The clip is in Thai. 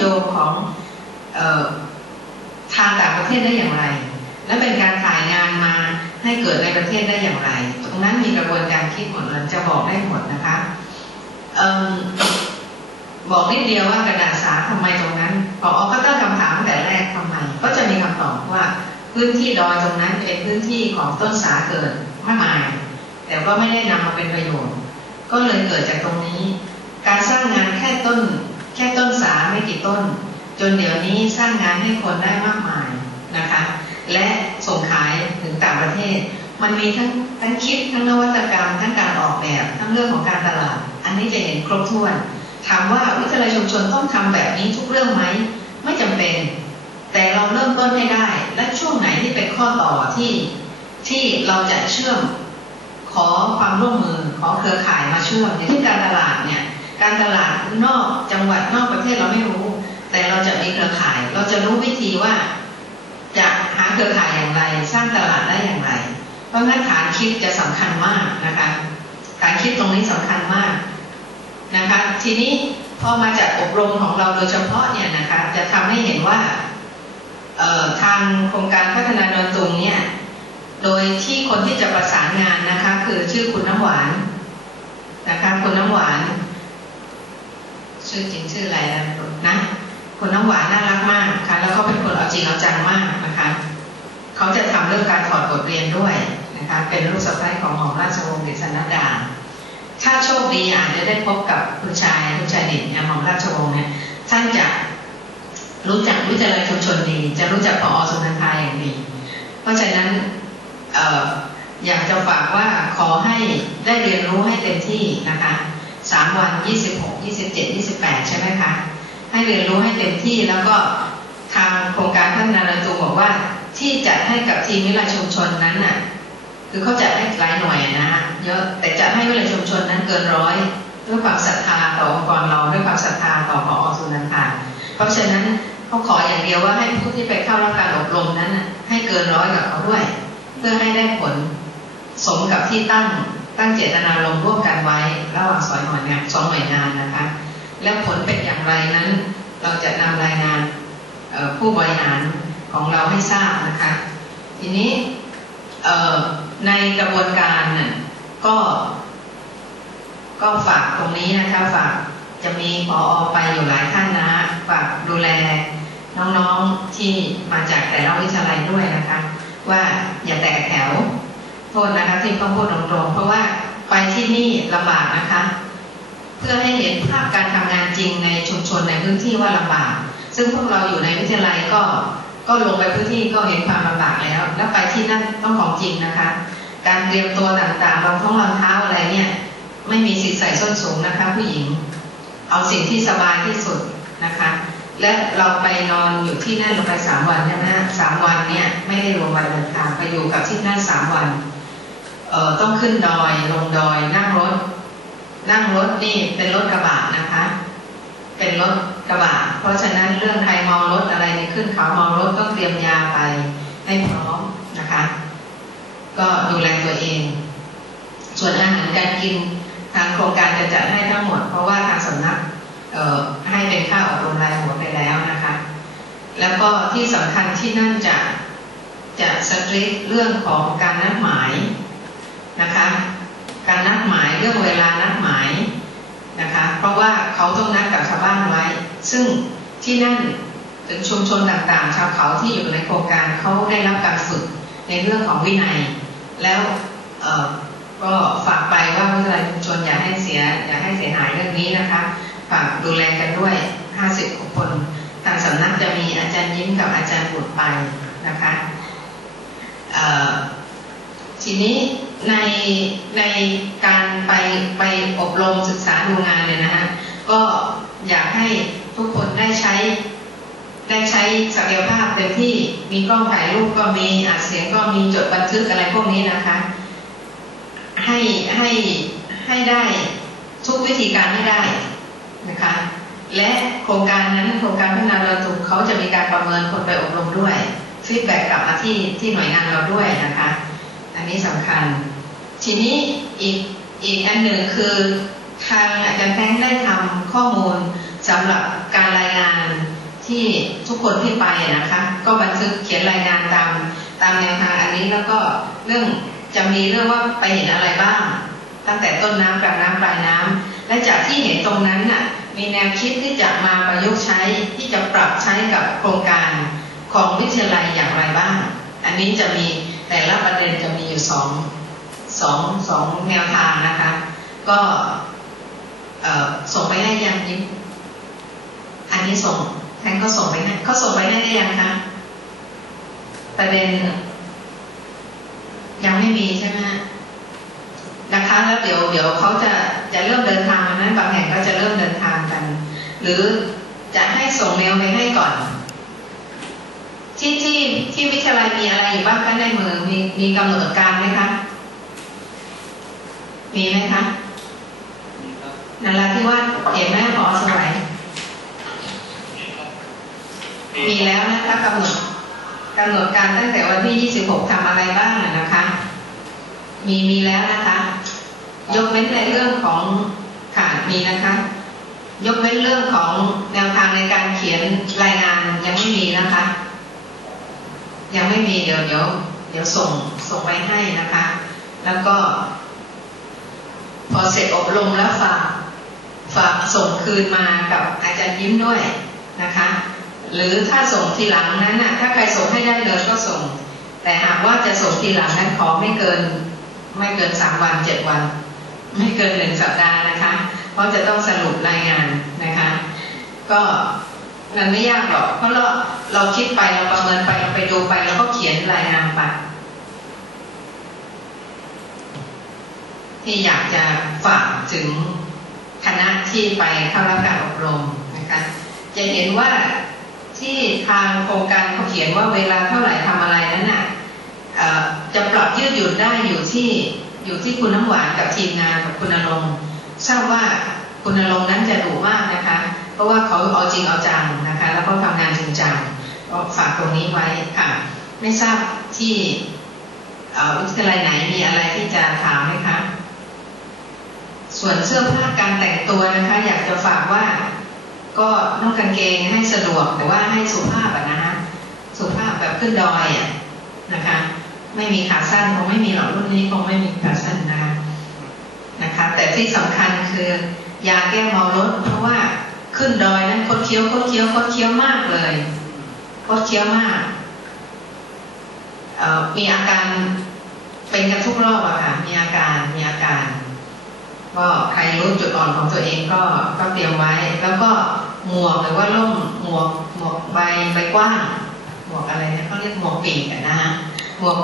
โยงของออทางต่างประเทศได้อย่างไร และเป็นการถ่ายงานมาให้เกิดในประเทศได้อย่างไร ตรงนั้นมีกระบวนการคิดหมดเลยจะบอกได้หมดนะคะออบอกนิดเดียวว่ากระดาษสาทำไมตรงนั้นพออก็ตั้งคำถามตั้งแต่แรกทำไม ก็จะมีคำตอบว่าพื้นที่ดอยตรงนั้นเป็นพื้นที่ของต้นสาเกิดมากมาย แต่ก็ไม่ได้นำมาเป็นประโยชน์ ก็เลยเกิดจากตรงนี้ การสร้างงานแค่ต้น แค่ต้นสาไม่กี่ต้น จนเดี๋ยวนี้สร้างงานให้คนได้มากมายนะคะ และส่งขายถึงต่างประเทศ มันมีทั้งทั้งคิดทั้งนวัตกรรม ทั้งการออกแบบ ทั้งเรื่องของการตลาด อันนี้จะเห็นครบถ้วน ถามว่าวิทยาลัยชุมชนต้องทำแบบนี้ทุกเรื่องไหมไม่จำเป็น แต่เราเริ่มต้นให้ได้ และช่วงไหนที่เป็นข้อต่อที่ที่เราจะเชื่อมขอความร่วมมือขอเครือข่ายมาเชื่อมในที่การตลาดเนี่ย การตลาดนอกจังหวัดนอกประเทศเราไม่รู้ แต่เราจะมีเครือข่าย เราจะรู้วิธีว่า จะหาเครือข่ายอย่างไร สร้างตลาดได้อย่างไร เพราะงั้นฐานคิดจะสำคัญมากนะคะฐานคิดตรงนี้สำคัญมากนะคะ ทีนี้พอมาจากอบรมของเราโดยเฉพาะเนี่ยนะคะจะทำให้เห็นว่าทางโครงการพัฒนาดอนตุงเนี่ยโดยที่คนที่จะประสานงานนะคะ คือชื่อคุณน้ำหวานนะคะคุณน้ำหวาน ชื่อจริงชื่ออะไรนะคุณน้ำหวานน่ารักมากค่ะแล้วเขาเป็นคนเอาจริงเอาจังมากนะคะเขาจะทำเรื่องการถอดบทเรียนด้วยนะคะเป็นลูกสะใภ้ของหม่อมราชวงศ์ดิษนัดดาถ้าโชคดีอาจจะได้พบกับคุณชายคุณชายเด่นยหม่อมราชวงศ์เนี่ยท่านจะรู้จักวิทยาลัยชุมชนดี จะรู้จักพอสุนันทาอย่างดี เพราะฉะนั้นออยากจะฝากว่าขอให้ได้เรียนรู้ให้เต็มที่นะคะามวันยี่สิบหกยี่สิบเจ็ดยี่สิบแปดใช่ไหมคะ ให้เรียนรู้ให้เต็มที่แล้วก็ทางโครงการพัฒนาระตูบอกว่าที่จัดให้กับทีมวิทยาลัยชุมชนนั้นน่ะ คือเขาจัดให้หลายหน่วยนะฮะเยอะแต่จัดให้วิทยาลัยชุมชนนั้นเกินร้อยด้วยความศรัทธาต่อองค์กรเราด้วยความศรัทธาต่อพอสุนันทาเพราะฉะนั้นเขาขออย่างเดียวว่าให้ผู้ที่ไปเข้ารับการอบรมนั้นให้เกินร้อยกับเขาด้วย เพื่อให้ได้ผลสมกับที่ตั้ง ตั้งเจตนาลงร่วมกันไว้ระหว่างสองหน่วยงานสองหน่วยงานนะคะ และผลเป็นอย่างไรนั้น เราจะนำรายงานผู้บริหารของเราให้ทราบนะคะ ทีนี้ในกระบวนการน่ะก็ก็ฝากตรงนี้นะคะฝากจะมีพออไปอยู่หลายท่านนะฝากดูแลน้องๆที่มาจากแต่ละวิทยาลัยด้วยนะคะ ว่าอย่าแตกแถว โทษนะคะที่เขาพูดตรงๆ เพราะว่าไปที่นี่ลำบากนะคะ เพื่อให้เห็นภาพการทำงานจริงในชุมชนในพื้นที่ว่าลำบาก ซึ่งพวกเราอยู่ในวิทยาลัยก็ก็ลงไปพื้นที่ก็เห็นความลำบากแล้ว แล้วไปที่นั่นต้องของจริงนะคะ การเตรียมตัวต่างๆรองท้องรองเท้าอะไรเนี่ย ไม่มีสิทธิ์ใส่ส้นสูงนะคะ ผู้หญิง เอาสิ่งที่สบายที่สุดนะคะ และเราไปนอนอยู่ที่นั่นลงไปสามวันใช่ไหมสามวันเนี่ยไม่ได้รวมวันเดินทางไปอยู่กับที่นั่นสามวัน เอ่อต้องขึ้นดอยลงดอยนั่งรถ นั่งรถนี่เป็นรถกระบะนะคะ เป็นรถกระบะเพราะฉะนั้นเรื่องใครมองรถอะไรในขึ้นเขามองรถต้องเตรียมยาไปให้พร้อมนะคะ ก็ดูแลตัวเอง ส่วนอาหารการกินทางโครงการจะจัดให้ทั้งหมด เพราะว่าทางสำนักให้เป็นค่าอบรมรายหัวไปแล้วนะคะ แล้วก็ที่สำคัญที่นั่นจะจะสตรีทเรื่องของการนัดหมาย นะคะ การนัดหมายเรื่องเวลานัดหมายนะคะ เพราะว่าเขาต้องนัดกับชาวบ้านไว้ ซึ่งที่นั่นถึงชุมชนต่างๆ ชาวเขาที่อยู่ในโครงการเขาได้รับการฝึกในเรื่องของวินัย แล้วก็ฝากไปว่าวิทยาลัยชุมชนอย่าให้เสียอย่าให้เสียหายเรื่องนี้นะคะ ฝากดูแลกันด้วย 50 คนทางสำนักจะมีอาจารย์ยิ้มกับอาจารย์บุตรไปนะคะทีนี้ ในในการไปไปอบรมศึกษาดูงานเนี่ยนะคะก็อยากให้ทุกคนได้ใช้ ได้ใช้ศักยภาพเต็มที่มีกล้องถ่ายรูปก็มีอัดเสียงก็มีจดบันทึกอะไรพวกนี้นะคะ ให้ให้ให้ได้ทุกวิธีการให้ได้นะคะ และโครงการนั้นโครงการพัฒนาเราถูกเขาจะมีการประเมินคนไปอบรมด้วยฟีดแบ็กกลับมาที่ที่หน่วยงานเราด้วยนะคะ อันนี้สำคัญ ทีนี้อีกอีกอันหนึ่งคือทางอาจารย์แท้งได้ทำข้อมูลสำหรับการรายงานที่ทุกคนที่ไปนะคะ ก็บันทึกเขียนรายงานตามตามแนวทางอันนี้แล้วก็เรื่องจะมีเรื่องว่าไปเห็นอะไรบ้าง ตั้งแต่ต้นน้ำกลางน้ำปลายน้ำและจากที่เห็นตรงนั้นน่ะมีแนวคิดที่จะมาประยุกต์ใช้ที่จะปรับใช้กับโครงการของวิทยาลัยอย่างไรบ้าง อันนี้จะมีแต่ละประเด็นจะมีอยู่สอง สองสองแนวทางนะคะ ก็ส่งไปให้ยังยิ้มอันนี้ส่งแทนก็ส่งไปให้เขาส่งไปให้ได้ยังคะประเด็น ยังไม่มีใช่ไหมนะคะ แล้วเดี๋ยวเดี๋ยวเขาจะจะเริ่มเดินทางนั้นบางแห่งก็จะเริ่มเดินทางกัน หรือจะให้ส่งเมลไปให้ก่อน ที่ที่ที่วิทยาลัยมีอะไรอยู่บ้างกันในมืองมีมีกำหนดการไหมคะ มีไหมคะนันละที่ว่าเห็นไหมพอสมัยมีแล้วนะคะกำหนดกำหนดการตั้งแต่วันที่ 26ทำอะไรบ้างนะคะ มีมีแล้วนะคะ ยกเว้นในเรื่องของค่ะมีนะคะ ยกเว้นเรื่องของแนวทางในการเขียนรายงานยังไม่มีนะคะ ยังไม่มีเดี๋ยวเดี๋ยวเดี๋ยวส่งส่งไปให้นะคะ แล้วก็ พอเสร็จอบรมแล้วฝากฝากส่งคืนมากับอาจารย์ยิ้มด้วยนะคะ หรือถ้าส่งทีหลังนั้นน่ะถ้าใครส่งให้ได้เลยก็ส่ง แต่หากว่าจะส่งทีหลังนั้นขอไม่เกิน ไม่เกินสามวันเจ็ดวัน ไม่เกินหนึ่งสัปดาห์นะคะ เพราะจะต้องสรุปรายงานนะคะ ก็มันไม่ยากหรอกเพราะเราเราคิดไปเราประเมินไปเราไปดูไปแล้วก็เขียนรายงานไป ที่อยากจะฝากถึงคณะที่ไปเข้ารับการอบรมนะคะจะเห็นว่าที่ทางโครงการเขาเขียนว่าเวลาเท่าไหร่ทำอะไรนั้นน่ะจะปรับยืดหยุ่นได้อยู่ที่อยู่ที่คุณน้ำหวานกับทีมงานกับคุณนรงค์ทราบว่าคุณนรงค์นั้นจะดุมากนะคะ เพราะว่าเขาเอาจริงเอาจังนะคะ แล้วก็ทำงานจริงจังก็ฝากตรงนี้ไว้ค่ะ ไม่ทราบที่วิทยาลัยไหนมีอะไรที่จะถามไหมคะ ส่วนเสื้อผ้าการแต่งตัวนะคะ อยากจะฝากว่า ก็นุ่งกางเกงให้สะดวกแต่ว่าให้สุภาพนะคะสุภาพแบบขึ้นดอยอะนะคะ ไม่มีขาสั้นคงไม่มีหรอกรุ่นนี้คงไม่มีขาสั้นนะคะนะคะ แต่ที่สำคัญคือยาแก้เมารถเพราะว่าขึ้นดอยนั้นคดเคี้ยวคดเคี้ยวคดเคี้ยวมากเลยคดเคี้ยวมากมีอาการเป็นกันทุกรอบอะค่ะมีอาการมีอาการ ก็ใครรู้จุดอ่อนของตัวเองก็ก็เตรียมไว้ แล้วก็หมวกหรือว่าร่มหมวกหมวกใบใบกว้างหมวกอะไรเนี่ยเขาเรียกหมวกปีกนะฮะหมวก